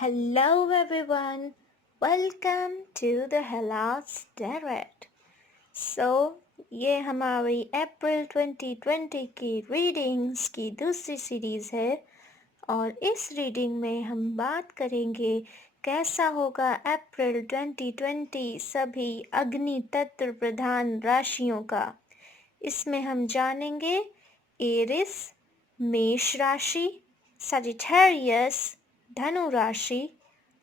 Hello everyone, welcome to the Hellas Direct. ये हमारी अप्रैल 2020 की रीडिंग्स की दूसरी सीरीज़ है और इस रीडिंग में हम बात करेंगे कैसा होगा अप्रैल 2020 सभी अग्नि तत्व प्रधान राशियों का। इसमें हम जानेंगे एरिस मेष राशि, सजिटेरियस धनु राशि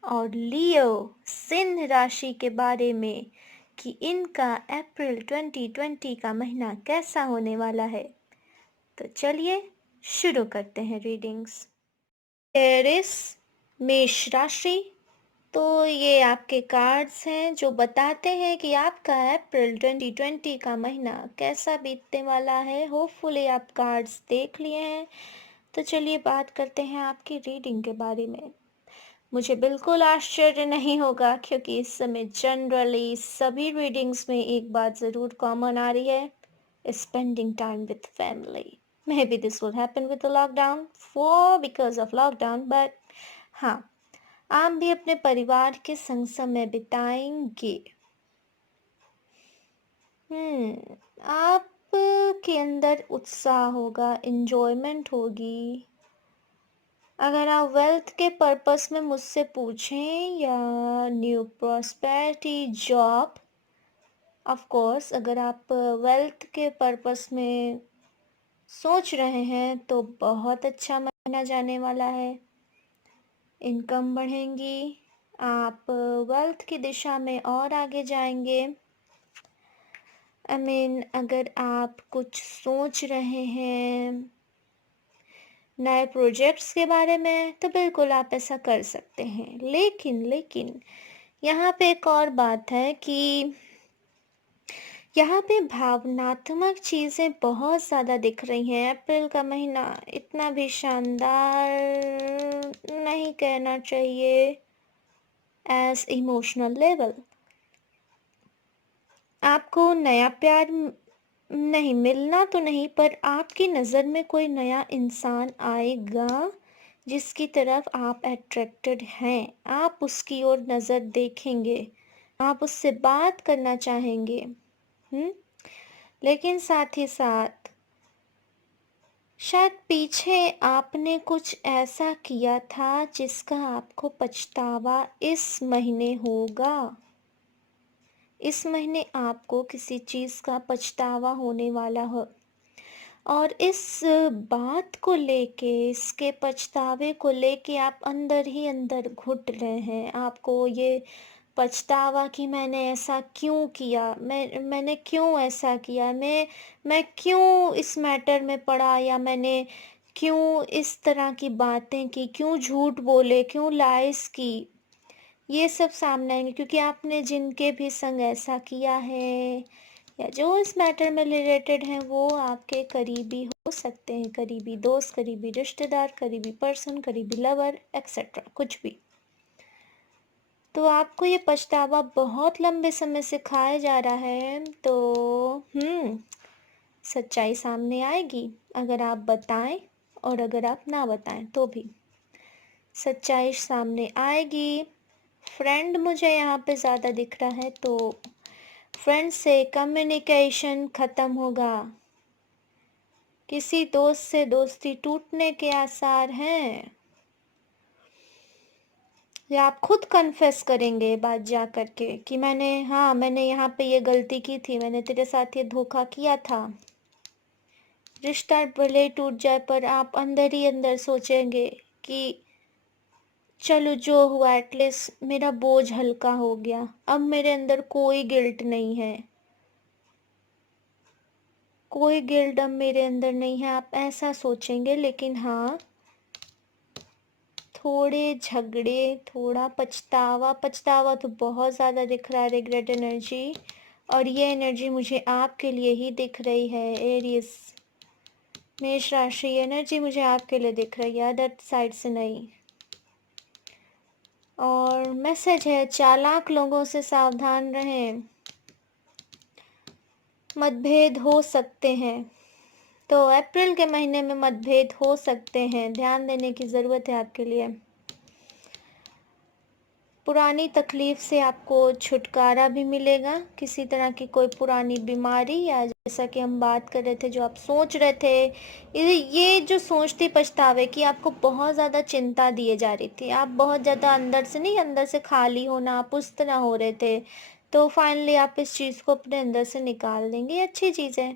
और लियो सिंह राशि के बारे में कि इनका अप्रैल 2020 का महीना कैसा होने वाला है। तो चलिए शुरू करते हैं रीडिंग्स। एरिस मेष राशि, तो ये आपके कार्ड्स हैं जो बताते हैं कि आपका अप्रैल 2020 का महीना कैसा बीतने वाला है। होपफुली आप कार्ड्स देख लिए हैं। तो चलिए बात करते हैं आपकी रीडिंग के बारे में। मुझे बिल्कुल आश्चर्य नहीं होगा क्योंकि इस समय जनरली सभी रीडिंग्स में एक बात ज़रूर कॉमन आ रही है, spending time with family. May be this will happen with the lockdown for because of lockdown, but हाँ, आप भी अपने परिवार के संग समय बिताएंगे। आप के अंदर उत्साह होगा, इंजॉयमेंट होगी। अगर आप वेल्थ के पर्पस में मुझसे पूछें या new prosperity job, of course अगर आप वेल्थ के पर्पस में सोच रहे हैं तो बहुत अच्छा माना जाने वाला है। इनकम बढ़ेंगी, आप वेल्थ की दिशा में और आगे जाएंगे। अगर आप कुछ सोच रहे हैं नए प्रोजेक्ट्स के बारे में तो बिल्कुल आप ऐसा कर सकते हैं। लेकिन यहाँ पे एक और बात है कि यहाँ पे भावनात्मक चीज़ें बहुत ज़्यादा दिख रही हैं। अप्रैल का महीना इतना भी शानदार नहीं कहना चाहिए एज इमोशनल लेवल। आपको नया प्यार नहीं मिलना तो नहीं, पर आपकी नज़र में कोई नया इंसान आएगा जिसकी तरफ आप अट्रैक्टेड हैं। आप उसकी ओर नज़र देखेंगे, आप उससे बात करना चाहेंगे। लेकिन साथ ही साथ शायद पीछे आपने कुछ ऐसा किया था जिसका आपको पछतावा इस महीने होगा। इस महीने आपको किसी चीज़ का पछतावा होने वाला हो और इस बात को लेके, इसके पछतावे को लेके आप अंदर ही अंदर घुट रहे हैं। आपको ये पछतावा कि मैंने ऐसा क्यों किया, मैंने क्यों ऐसा किया, मैं क्यों इस मैटर में पड़ा, या मैंने क्यों इस तरह की बातें की, क्यों झूठ बोले, क्यों लाइस की। ये सब सामने आएंगे क्योंकि आपने जिनके भी संग ऐसा किया है या जो इस मैटर में रिलेटेड हैं वो आपके करीबी हो सकते हैं, करीबी दोस्त, करीबी रिश्तेदार, करीबी पर्सन, करीबी लवर एक्सेट्रा, कुछ भी। तो आपको ये पछतावा बहुत लंबे समय से खाया जा रहा है। तो सच्चाई सामने आएगी अगर आप बताएं और अगर आप ना बताएं तो भी सच्चाई सामने आएगी। फ्रेंड मुझे यहाँ पे ज़्यादा दिख रहा है, तो फ्रेंड से कम्युनिकेशन ख़त्म होगा। किसी दोस्त से दोस्ती टूटने के आसार हैं, या आप खुद कन्फेस करेंगे बात जा करके कि मैंने यहाँ पे ये गलती की थी, मैंने तेरे साथ ये धोखा किया था। रिश्ता भले टूट जाए पर आप अंदर ही अंदर सोचेंगे कि चलो जो हुआ एटलीस्ट मेरा बोझ हल्का हो गया, अब मेरे अंदर कोई गिल्ट नहीं है, कोई गिल्ट अब मेरे अंदर नहीं है। आप ऐसा सोचेंगे। लेकिन हाँ, थोड़े झगड़े, थोड़ा पछतावा तो बहुत ज़्यादा दिख रहा है, रिग्रेट एनर्जी। और ये एनर्जी मुझे आपके लिए ही दिख रही है। एरियस मेष राशि एनर्जी मुझे आपके लिए दिख रही है, अदर साइड से नहीं। और मैसेज है, चालाक लोगों से सावधान रहें, मतभेद हो सकते हैं। तो अप्रैल के महीने में मतभेद हो सकते हैं, ध्यान देने की ज़रूरत है आपके लिए। पुरानी तकलीफ़ से आपको छुटकारा भी मिलेगा, किसी तरह की कोई पुरानी बीमारी या जैसा कि हम बात कर रहे थे जो आप सोच रहे थे, ये जो सोचते पछतावे की आपको बहुत ज़्यादा चिंता दिए जा रही थी। आप बहुत ज़्यादा अंदर से नहीं, अंदर से खाली होना, आप उस तरह हो रहे थे। तो फाइनली आप इस चीज़ को अपने अंदर से निकाल देंगे, ये अच्छी चीज़ है।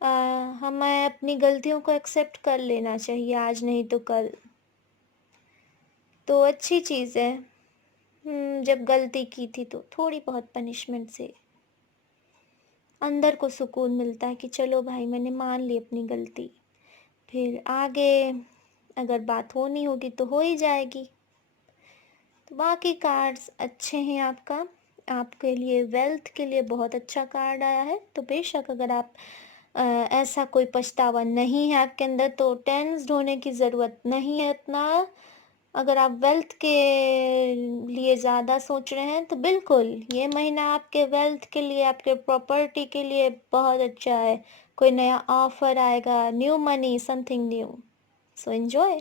अ, हमें अपनी गलतियों को एक्सेप्ट कर लेना चाहिए, आज नहीं तो कल। तो अच्छी चीज़ है। जब गलती की थी तो थोड़ी बहुत पनिशमेंट से अंदर को सुकून मिलता है कि चलो भाई मैंने मान ली अपनी गलती। फिर आगे अगर बात होनी होगी तो हो ही जाएगी। तो बाकी कार्ड्स अच्छे हैं आपका, आपके लिए वेल्थ के लिए बहुत अच्छा कार्ड आया है। तो बेशक अगर आप ऐसा कोई पछतावा नहीं है आपके अंदर तो टेंस्ड होने की ज़रूरत नहीं है इतना। अगर आप वेल्थ के लिए ज़्यादा सोच रहे हैं तो बिल्कुल ये महीना आपके वेल्थ के लिए, आपके प्रॉपर्टी के लिए बहुत अच्छा है। कोई नया ऑफर आएगा, new money, something new. So enjoy.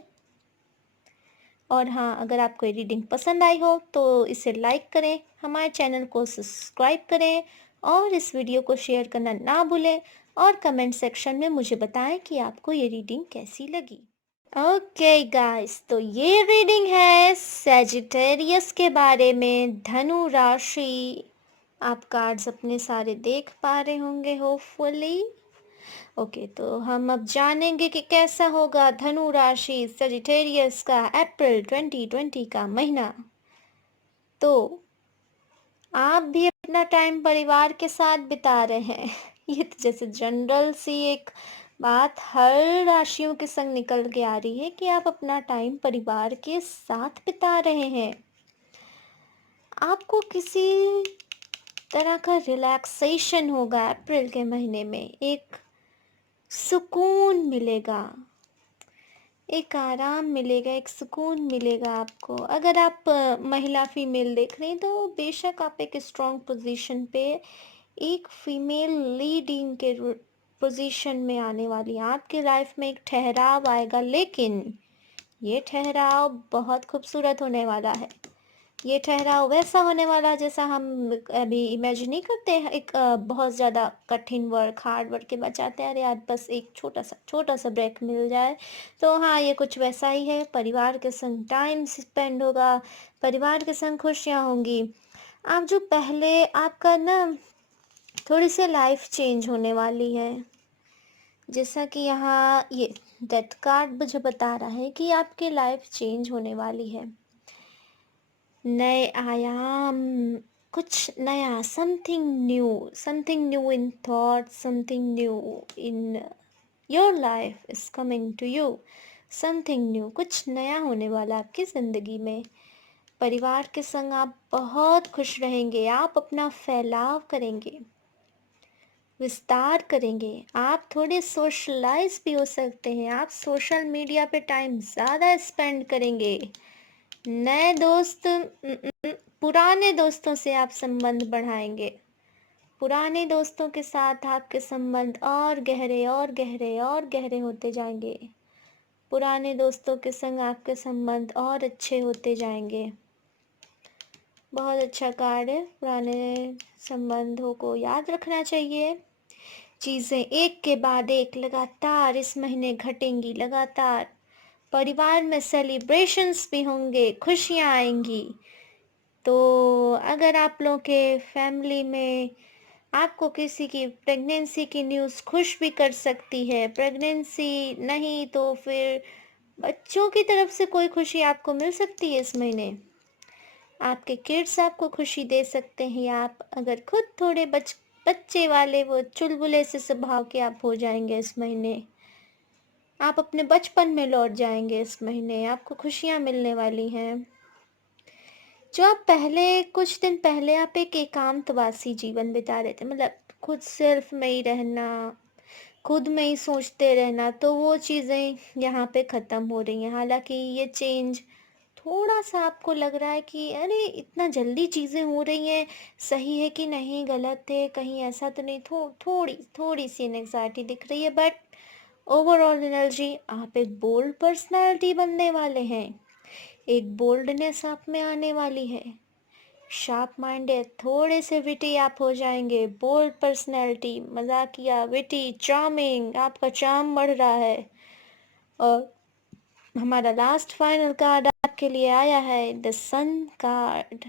और हाँ, अगर आपको ये रीडिंग पसंद आई हो तो इसे लाइक करें, हमारे चैनल को सब्सक्राइब करें और इस वीडियो को शेयर करना ना भूलें और कमेंट सेक्शन में मुझे बताएं कि आपको ये रीडिंग कैसी लगी। ओके गाइस, तो ये रीडिंग है सैजिटेरियस के बारे में, धनु राशि। आप कार्ड्स अपने सारे देख पा रहे होंगे होपफुली। ओके, तो हम अब जानेंगे कि कैसा होगा धनु राशि सजिटेरियस का अप्रैल 2020 का महीना। तो आप भी अपना टाइम परिवार के साथ बिता रहे हैं ये तो जैसे जनरल सी एक बात हर राशियों के संग निकल के आ रही है कि आप अपना टाइम परिवार के साथ बिता रहे हैं। आपको किसी तरह का रिलैक्सेशन होगा अप्रैल के महीने में, एक सुकून मिलेगा, एक आराम मिलेगा, एक सुकून मिलेगा आपको। अगर आप महिला फीमेल देख रही हैं तो बेशक आप एक स्ट्रॉन्ग पोजीशन पे एक फीमेल लीडिंग के पोजीशन में आने वाली हैं। आपकी लाइफ में एक ठहराव आएगा, लेकिन ये ठहराव बहुत खूबसूरत होने वाला है। ये ठहराव वैसा होने वाला है जैसा हम अभी इमेजिन नहीं करते हैं। एक बहुत ज़्यादा कठिन वर्क, हार्ड वर्क के बाद चाहते हैं अरे यार बस एक छोटा सा ब्रेक मिल जाए। तो हाँ, ये कुछ वैसा ही है। परिवार के संग टाइम स्पेंड होगा, परिवार के संग खुशियाँ होंगी। आप जो पहले आपका ना थोड़ी सी लाइफ चेंज होने वाली है, जैसा कि यहाँ ये डेथ कार्ड मुझे बता रहा है कि आपकी लाइफ चेंज होने वाली है। नए आयाम, कुछ नया, something new in thought, something new in your life is coming to you. Something new, कुछ नया होने वाला आपकी ज़िंदगी में। परिवार के संग आप बहुत खुश रहेंगे, आप अपना फैलाव करेंगे, विस्तार करेंगे। आप थोड़े सोशलाइज भी हो सकते हैं, आप सोशल मीडिया पे टाइम ज़्यादा स्पेंड करेंगे। नए दोस्त, पुराने दोस्तों से आप संबंध बढ़ाएंगे। पुराने दोस्तों के साथ आपके संबंध और गहरे और गहरे और गहरे होते जाएंगे। पुराने दोस्तों के संग आपके संबंध और अच्छे होते जाएंगे। बहुत अच्छा कार्ड है। पुराने संबंधों को याद रखना चाहिए। चीज़ें एक के बाद एक लगातार इस महीने घटेंगी, लगातार। परिवार में सेलिब्रेशंस भी होंगे, खुशियाँ आएंगी। तो अगर आप लोगों के फैमिली में आपको किसी की प्रेगनेंसी की न्यूज़ खुश भी कर सकती है, प्रेगनेंसी नहीं तो फिर बच्चों की तरफ से कोई खुशी आपको मिल सकती है इस महीने। आपके किड्स आपको खुशी दे सकते हैं। आप अगर खुद थोड़े बच्चे वाले वो चुलबुले से स्वभाव के आप हो जाएंगे इस महीने। आप अपने बचपन में लौट जाएंगे इस महीने, आपको खुशियाँ मिलने वाली हैं। जो आप पहले कुछ दिन पहले आप एक एकांतवासी जीवन बिता रहे थे, मतलब खुद सेल्फ में ही रहना, खुद में ही सोचते रहना, तो वो चीज़ें यहाँ पे ख़त्म हो रही हैं। हालांकि ये चेंज थोड़ा सा आपको लग रहा है कि अरे इतना जल्दी चीज़ें हो रही हैं, सही है कि नहीं, गलत है, कहीं ऐसा तो नहीं। थोड़ी सी एंग्जाइटी दिख रही है, बट ओवरऑल एनर्जी, आप एक बोल्ड पर्सनालिटी बनने वाले हैं। एक बोल्डनेस आप में आने वाली है, शार्प माइंडेड, थोड़े से विटी आप हो जाएंगे, बोल्ड पर्सनैलिटी, मजाकिया, विटी, चार्मिंग, आपका चार्म बढ़ रहा है। और हमारा लास्ट फाइनल कार्ड आपके लिए आया है द सन कार्ड।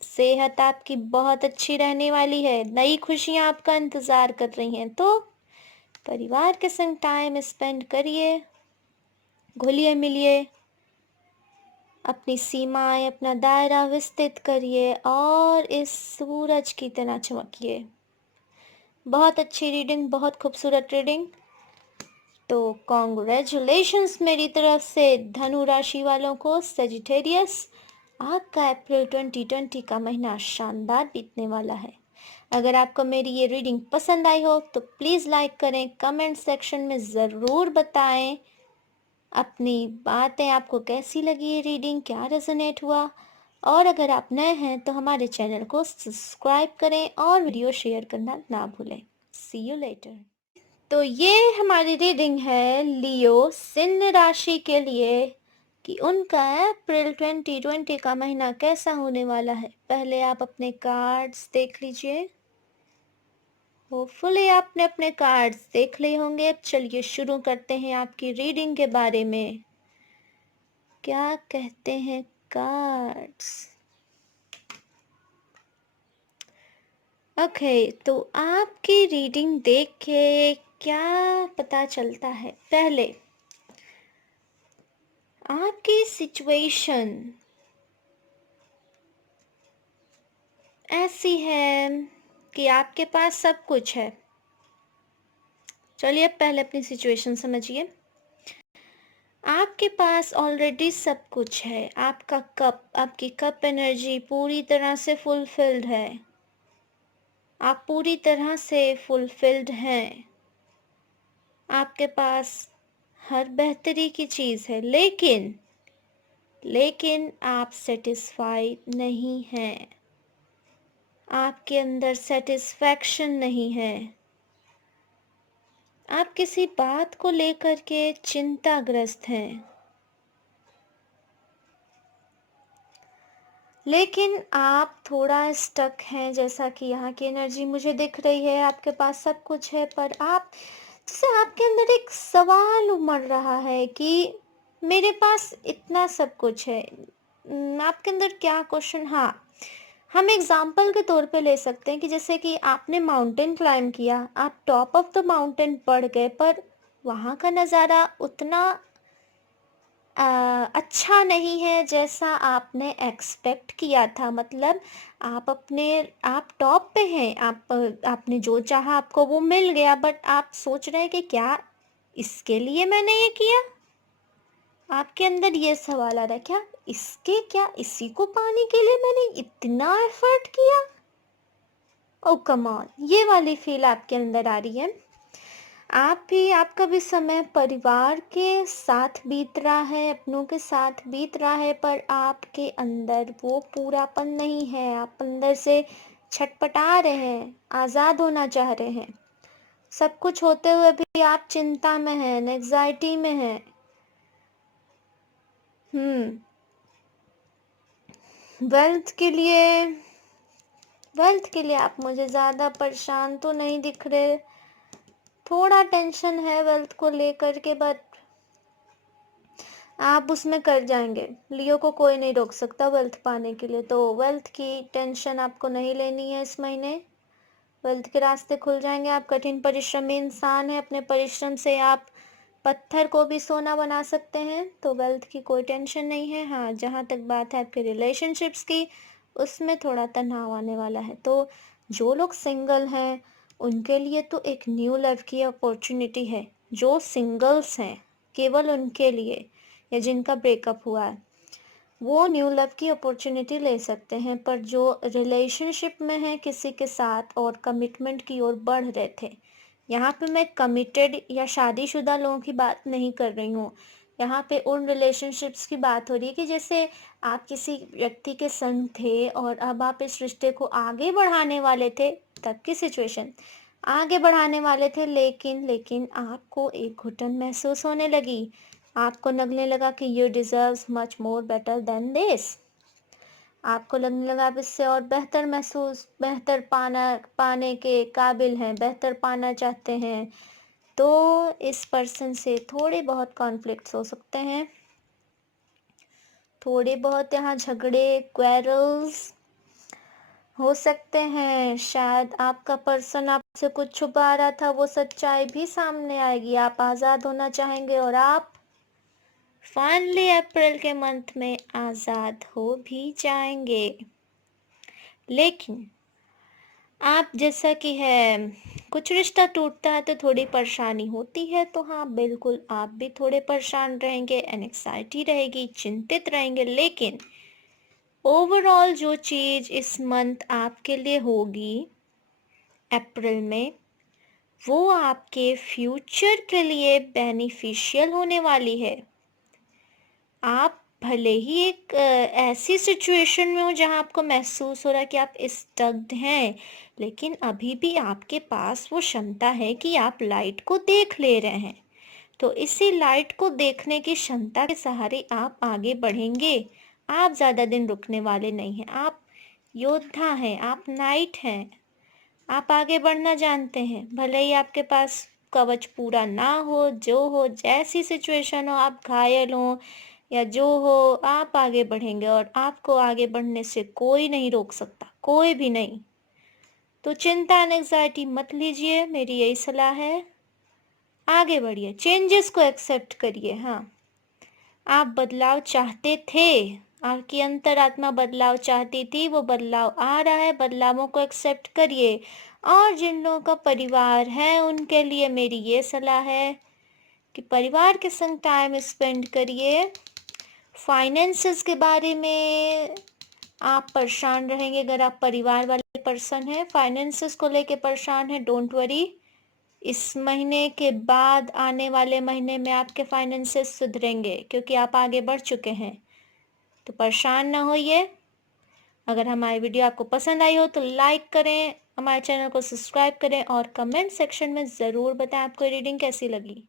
सेहत आपकी बहुत अच्छी रहने वाली है, नई खुशियां आपका इंतजार कर रही हैं, तो परिवार के संग टाइम स्पेंड करिए, घुलिए मिलिए, अपनी सीमाएं, अपना दायरा विस्तृत करिए और इस सूरज की तरह चमकिए। बहुत अच्छी रीडिंग, बहुत खूबसूरत रीडिंग। तो कॉन्ग्रेचुलेशंस मेरी तरफ से धनु राशि वालों को। सजिटेरियस, आपका अप्रैल 2020 का महीना शानदार बीतने वाला है। अगर आपको मेरी ये रीडिंग पसंद आई हो तो प्लीज़ लाइक करें, कमेंट सेक्शन में ज़रूर बताएं अपनी बातें, आपको कैसी लगी ये रीडिंग, क्या रेजोनेट हुआ। और अगर आप नए हैं तो हमारे चैनल को सब्सक्राइब करें और वीडियो शेयर करना ना भूलें। सी यू लेटर। तो ये हमारी रीडिंग है लियो सिंह राशि के लिए कि उनका अप्रैल 2020 का महीना कैसा होने वाला है। पहले आप अपने कार्ड्स देख लीजिए। होपफुली आपने अपने कार्ड्स देख लिए होंगे। अब चलिए शुरू करते हैं आपकी रीडिंग के बारे में। क्या कहते हैं कार्ड्स? ओके, तो आपकी रीडिंग देख के क्या पता चलता है? पहले आपकी सिचुएशन ऐसी है कि आपके पास सब कुछ है। चलिए अब पहले अपनी सिचुएशन समझिए। आपके पास ऑलरेडी सब कुछ है। आपका कप, आपकी कप एनर्जी पूरी तरह से फुलफिल्ड है। आप पूरी तरह से फुलफिल्ड हैं। आपके पास हर बेहतरी की चीज़ है, लेकिन आप सेटिस्फाइड नहीं हैं। आपके अंदर सेटिस्फैक्शन नहीं है। आप किसी बात को लेकर के चिंताग्रस्त हैं, लेकिन आप थोड़ा स्टक हैं। जैसा कि यहाँ की एनर्जी मुझे दिख रही है, आपके पास सब कुछ है, पर आप जैसे आपके अंदर एक सवाल उमड़ रहा है कि मेरे पास इतना सब कुछ है। आपके अंदर क्या क्वेश्चन? हाँ, हम एग्जाम्पल के तौर पे ले सकते हैं कि जैसे कि आपने माउंटेन क्लाइम किया, आप टॉप ऑफ द माउंटेन पड़ गए, पर वहाँ का नज़ारा उतना अच्छा नहीं है जैसा आपने एक्सपेक्ट किया था। मतलब आप टॉप पे हैं, आपने जो चाहा आपको वो मिल गया, बट आप सोच रहे हैं कि क्या इसके लिए मैंने ये किया? आपके अंदर ये सवाल आ रहा है, क्या इसी को पाने के लिए मैंने इतना एफर्ट किया? ओ कम ऑन, ये वाली फील आपके अंदर आ रही है। आपका भी समय परिवार के साथ बीत रहा है, अपनों के साथ बीत रहा है, पर आपके अंदर वो पूरापन नहीं है। आप अंदर से छटपटा रहे हैं, आज़ाद होना चाह रहे हैं। सब कुछ होते हुए भी आप चिंता में हैं, एंग्जाइटी में हैं। वेल्थ के लिए आप मुझे ज़्यादा परेशान तो नहीं दिख रहे। थोड़ा टेंशन है वेल्थ को लेकर के, बट आप उसमें कर जाएंगे। लियो को कोई नहीं रोक सकता वेल्थ पाने के लिए, तो वेल्थ की टेंशन आपको नहीं लेनी है इस महीने। वेल्थ के रास्ते खुल जाएंगे। आप कठिन परिश्रमी इंसान हैं, अपने परिश्रम से आप पत्थर को भी सोना बना सकते हैं, तो वेल्थ की कोई टेंशन नहीं है। हाँ, जहाँ तक बात है आपके रिलेशनशिप्स की, उसमें थोड़ा तनाव आने वाला है। तो जो लोग सिंगल हैं उनके लिए तो एक न्यू लव की अपॉर्चुनिटी है। जो सिंगल्स हैं केवल उनके लिए, या जिनका ब्रेकअप हुआ है, वो न्यू लव की अपॉर्चुनिटी ले सकते हैं। पर जो रिलेशनशिप में है किसी के साथ और कमिटमेंट की ओर बढ़ रहे थे, यहाँ पे मैं कमिटेड या शादीशुदा लोगों की बात नहीं कर रही हूँ। यहाँ पे उन रिलेशनशिप्स की बात हो रही है कि जैसे आप किसी व्यक्ति के संग थे और अब आप इस रिश्ते को आगे बढ़ाने वाले थे, तब की सिचुएशन आगे बढ़ाने वाले थे, लेकिन आपको एक घुटन महसूस होने लगी। आपको लगने लगा कि you deserves much more better than this. आपको लगने लगा आप इससे और बेहतर पाने के काबिल हैं, बेहतर पाना चाहते हैं। तो इस पर्सन से थोड़े बहुत कॉन्फ्लिक्ट्स हो सकते हैं, थोड़े बहुत यहाँ झगड़े, क्वेरल्स हो सकते हैं। शायद आपका पर्सन आपसे कुछ छुपा रहा था, वो सच्चाई भी सामने आएगी। आप आज़ाद होना चाहेंगे और आप फाइनली अप्रैल के मंथ में आज़ाद हो भी जाएंगे। लेकिन आप जैसा कि है, कुछ रिश्ता टूटता है तो थोड़ी परेशानी होती है, तो हाँ बिल्कुल आप भी थोड़े परेशान रहेंगे, एंग्जाइटी रहेगी, चिंतित रहेंगे। लेकिन ओवरऑल जो चीज़ इस मंथ आपके लिए होगी अप्रैल में, वो आपके फ्यूचर के लिए बेनिफिशियल होने वाली है। आप भले ही एक ऐसी सिचुएशन में हो जहाँ आपको महसूस हो रहा है कि आप स्टक्ड हैं, लेकिन अभी भी आपके पास वो क्षमता है कि आप लाइट को देख ले रहे हैं। तो इसी लाइट को देखने की क्षमता के सहारे आप आगे बढ़ेंगे। आप ज़्यादा दिन रुकने वाले नहीं हैं। आप योद्धा हैं, आप नाइट हैं, आप आगे बढ़ना जानते हैं। भले ही आपके पास कवच पूरा ना हो, जो हो, जैसी सिचुएशन हो, आप घायल हो या जो हो, आप आगे बढ़ेंगे और आपको आगे बढ़ने से कोई नहीं रोक सकता, कोई भी नहीं। तो चिंता एंड एंग्जाइटी मत लीजिए, मेरी यही सलाह है। आगे बढ़िए, चेंजेस को एक्सेप्ट करिए। हाँ, आप बदलाव चाहते थे, आपकी अंतरात्मा बदलाव चाहती थी, वो बदलाव आ रहा है। बदलावों को एक्सेप्ट करिए। और जिन लोगों का परिवार है उनके लिए मेरी ये सलाह है कि परिवार के संग टाइम स्पेंड करिए। फाइनेंसेस के बारे में आप परेशान रहेंगे अगर आप परिवार वाले पर्सन हैं, फाइनेंसेस को लेके परेशान हैं, डोंट वरी। इस महीने के बाद आने वाले महीने में आपके फाइनेंसेस सुधरेंगे क्योंकि आप आगे बढ़ चुके हैं। तो परेशान ना होइए। अगर हमारी वीडियो आपको पसंद आई हो तो लाइक करें, हमारे चैनल को सब्सक्राइब करें और कमेंट सेक्शन में ज़रूर बताएं आपको रीडिंग कैसी लगी।